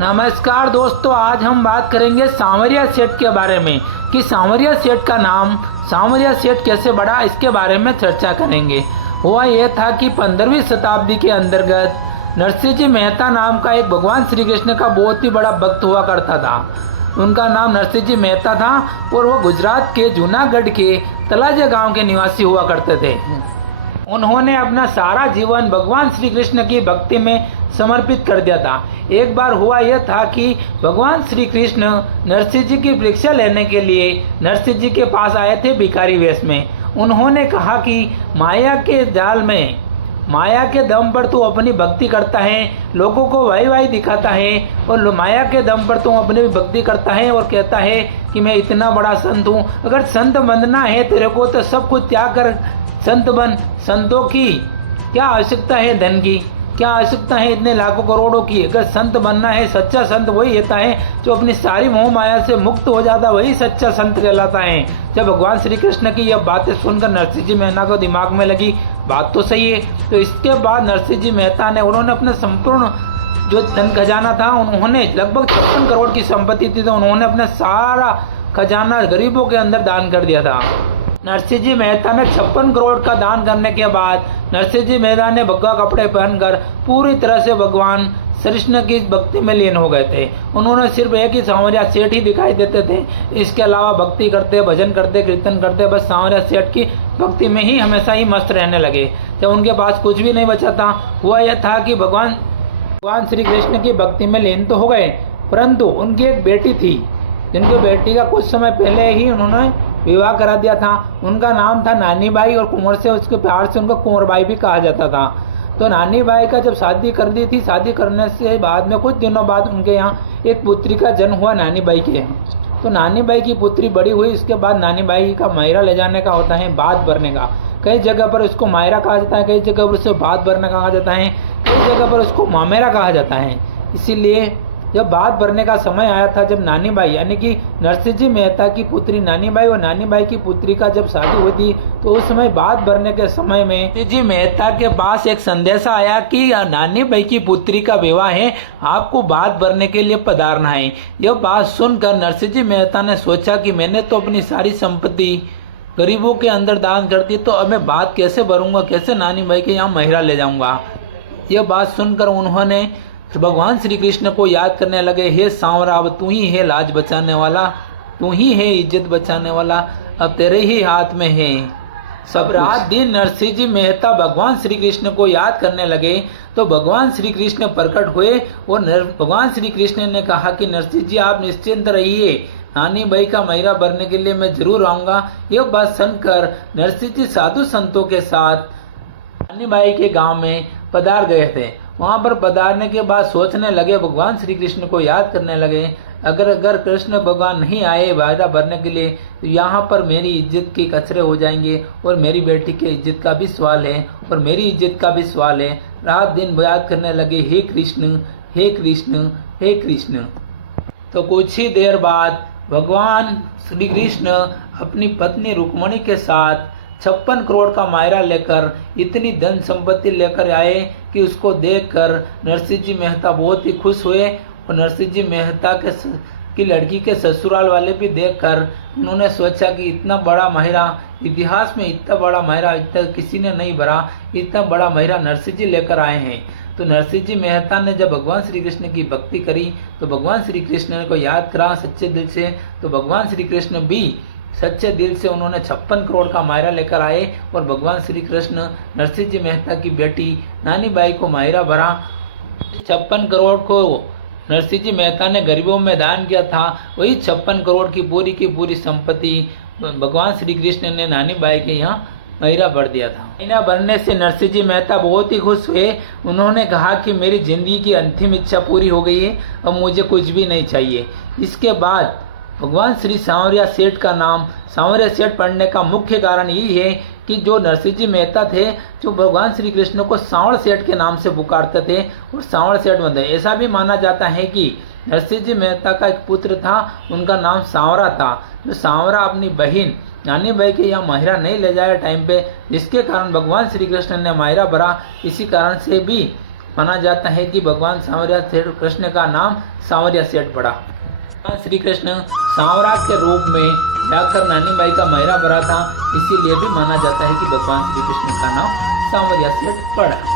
नमस्कार दोस्तों, आज हम बात करेंगे सांवरिया सेठ के बारे में कि सांवरिया सेठ का नाम सांवरिया सेठ कैसे बढ़ा, इसके बारे में चर्चा करेंगे। हुआ यह था कि 15वीं शताब्दी के अंतर्गत नरसिंह जी मेहता नाम का एक भगवान श्री कृष्ण का बहुत ही बड़ा भक्त हुआ करता था। उनका नाम नरसिंह जी मेहता था और वो गुजरात के जूनागढ़ के तलाजा गांव के निवासी हुआ करते थे। उन्होंने अपना सारा जीवन भगवान श्री कृष्ण की भक्ति में समर्पित कर दिया था। एक बार हुआ यह था कि भगवान श्री कृष्ण नरसिंह जी की परीक्षा लेने के लिए नरसिंह जी के पास आए थे भिखारी वेश में। उन्होंने कहा कि माया के जाल में, माया के दम पर तू अपनी भक्ति करता है, लोगों को वाई वाई दिखाता है और माया के दम पर तू अपनी भक्ति करता है और कहता है कि मैं इतना बड़ा संत हूँ। अगर संत बनना है तेरे को तो सब कुछ त्याग कर संत बन। संतों की क्या आवश्यकता है, धन की क्या आवश्यकता है, इतने लाखों करोड़ों की। अगर संत बनना है, सच्चा संत वही होता है जो अपनी सारी मोह माया से मुक्त हो जाता है, वही सच्चा संत कहलाता है। जब भगवान श्री कृष्ण की यह बातें सुनकर नरसिंह जी मेहता को दिमाग में लगी बात तो सही है। तो इसके बाद नरसिंह जी मेहता ने उन्होंने अपना संपूर्ण जो धन खजाना था, उन्होंने लगभग 56 करोड़ की संपत्ति थी, तो उन्होंने अपना सारा खजाना गरीबों के अंदर दान कर दिया था। नरसिंह जी मेहता ने 56 करोड़ का दान करने के बाद नरसिंह जी मेहता ने भगवा कपड़े पहनकर पूरी तरह से भगवान श्री कृष्ण की भक्ति में लीन हो गए थे। उन्होंने सिर्फ एक ही सांवरिया सेठ ही दिखाई देते थे, इसके अलावा भक्ति करते, भजन करते, कीर्तन करते, बस सांवरिया सेठ की भक्ति में ही हमेशा ही मस्त रहने लगे। जब उनके पास कुछ भी नहीं बचा था, हुआ यह था कि भगवान श्री कृष्ण की भक्ति में लीन तो हो गए, परंतु उनकी एक बेटी थी जिनकी बेटी का कुछ समय पहले ही उन्होंने विवाह करा दिया था। उनका नाम था नानी बाई और कुंवर से उसके प्यार से उनको कुंवर बाई भी कहा जाता था। तो नानी बाई का जब शादी कर दी थी, शादी करने से बाद में कुछ दिनों बाद उनके यहाँ एक पुत्री का जन्म हुआ नानी बाई के यहाँ। तो नानी बाई की पुत्री बड़ी हुई, इसके बाद नानी बाई का मायरा ले जाने का होता है, बात भरने का। कई जगह पर उसको मायरा कहा जाता है, कई जगह पर उसे बात भरने कहा जाता है, कई जगह पर उसको मामेरा कहा जाता है। इसीलिए जब बात भरने का समय आया था, जब नानी बाई यानी कि नरसिंह जी मेहता की पुत्री नानी बाई और नानी बाई की पुत्री का जब शादी हुई थी, तो उस समय बात भरने के समय में नरसिंह जी मेहता के पास एक संदेशा आया कि नानी बाई की पुत्री का विवाह है, आपको बात भरने के लिए पधारना है। यह बात सुनकर नरसिंह जी मेहता ने सोचा कि मैंने तो अपनी सारी संपत्ति गरीबों के अंदर दान कर दी, तो अब मैं बात कैसे भरूंगा, कैसे नानी बाई के यहाँ महिरा ले जाऊंगा। यह बात सुनकर उन्होंने भगवान श्री कृष्ण को याद करने लगे, हे सांवरा, अब तू ही है लाज बचाने वाला, तू ही है इज्जत बचाने वाला, अब तेरे ही हाथ में है सब। रात दिन नरसिंह जी मेहता भगवान श्री कृष्ण को याद करने लगे, तो भगवान श्री कृष्ण प्रकट हुए और भगवान श्री कृष्ण ने कहा कि नरसिंह जी आप निश्चिंत रहिए, नानी बाई का महिरा भरने के लिए मैं जरूर आऊंगा। यह बात सुनकर नरसिंह जी साधु संतों के साथ नानी बाई के गांव में पधार गए थे। वहां पर पधारने के बाद सोचने लगे, भगवान श्री कृष्ण को याद करने लगे, अगर कृष्ण भगवान नहीं आए वायदा भरने के लिए, तो यहाँ पर मेरी इज्जत के कचरे हो जाएंगे और मेरी बेटी की इज्जत का भी सवाल है और मेरी इज्जत का भी सवाल है। रात दिन याद करने लगे, हे कृष्ण, हे कृष्ण, हे कृष्ण। तो कुछ ही देर बाद भगवान श्री कृष्ण अपनी पत्नी रुक्मणी के साथ 56 करोड़ का मायरा लेकर इतनी धन संपत्ति लेकर आए कि उसको देखकर नरसिंह जी मेहता बहुत ही खुश हुए और नरसिंह जी मेहता की लड़की के ससुराल वाले भी देखकर उन्होंने सोचा कि इतना बड़ा माहिरा, इतिहास में इतना बड़ा माहिरा इतना किसी ने नहीं भरा, इतना बड़ा माहिरा नरसिंह जी लेकर आए हैं। तो नरसिंह जी मेहता ने जब भगवान श्री कृष्ण की भक्ति करी, तो भगवान श्री कृष्ण को याद करा सच्चे दिल से, तो भगवान श्री कृष्ण भी सच्चे दिल से उन्होंने 56 करोड़ का मायरा लेकर आए और भगवान श्री कृष्ण नरसिंह जी मेहता की बेटी नानी बाई को मायरा भरा। 56 करोड़ को नरसिंह जी मेहता ने गरीबों में दान किया था, वही 56 करोड़ की पूरी संपत्ति भगवान श्री कृष्ण ने नानी बाई के यहाँ महिरा भर दिया था। महिरा भरने से नरसिंह जी मेहता बहुत ही खुश हुए। उन्होंने कहा कि मेरी जिंदगी की अंतिम इच्छा पूरी हो गई है, अब मुझे कुछ भी नहीं चाहिए। इसके बाद भगवान श्री सांवरिया सेठ का नाम सांवरिया सेठ पड़ने का मुख्य कारण यही है कि जो नरसिंह जी मेहता थे, जो भगवान श्री कृष्ण को सांवड़ सेठ के नाम से पुकारते थे और सांवड़ सेठ बंधे। ऐसा भी माना जाता है कि नरसिंह जी मेहता का एक पुत्र था, उनका नाम सांवरा था। जो सांवरा अपनी बहन नानी बाई के यहाँ माहिरा नहीं ले जाए टाइम पे, जिसके कारण भगवान श्री कृष्ण ने माहिरा भरा। इसी कारण से भी माना जाता है कि भगवान सांवरिया सेठ कृष्ण का नाम सांवरिया सेठ पड़ा। भगवान श्री कृष्ण सांवरा के रूप में जाकर नानी बाई का महरा भरा था, इसीलिए भी माना जाता है कि भगवान श्री कृष्ण का नाम सांवरिया सेठ पड़ा।